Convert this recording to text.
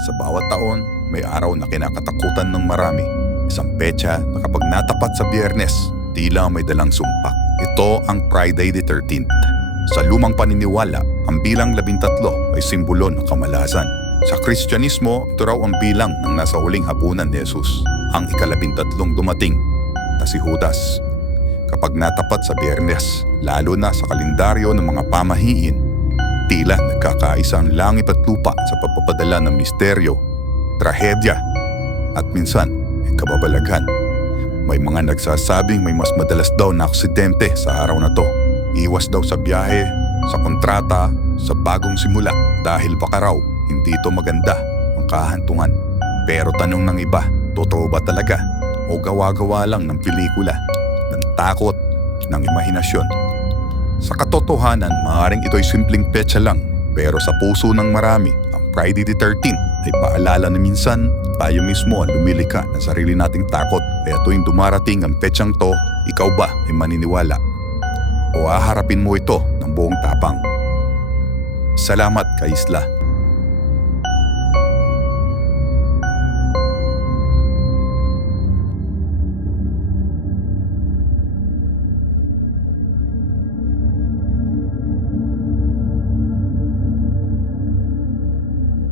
Sa bawat taon, may araw na kinakatakutan ng marami. Isang petsa na kapag natapat sa Biyernes, tila may dalang sumpak. Ito ang Friday the 13th. Sa lumang paniniwala, ang bilang 13 ay simbolo ng kamalasan. Sa Kristyanismo, ito raw ang bilang ng nasa huling hapunan ni Jesus, ang ika-13 dumating na si Judas. Kapag natapat sa Biyernes, lalo na sa kalendaryo ng mga pamahiin, tila nagkakaisa ang langit at lupa sa pagpapadala ng misteryo, trahedya, at minsan ay kababalaghan. May mga nagsasabing may mas madalas daw na aksidente sa araw na to. Iwas daw sa biyahe, sa kontrata, sa bagong simula dahil baka raw hindi ito maganda ang kahantungan. Pero tanong ng iba, totoo ba talaga o gawa-gawa lang ng pelikula, ng takot, ng imahinasyon? Sa katotohanan, maaaring ito'y simpleng petsa lang, pero sa puso ng marami, ang Friday the 13th ay paalala na minsan tayo mismo ang lumilika ng sarili nating takot. Kaya tuwing dumarating ang petsang to, ikaw ba ay maniniwala? O haharapin mo ito ng buong tapang? Salamat, Kaisla.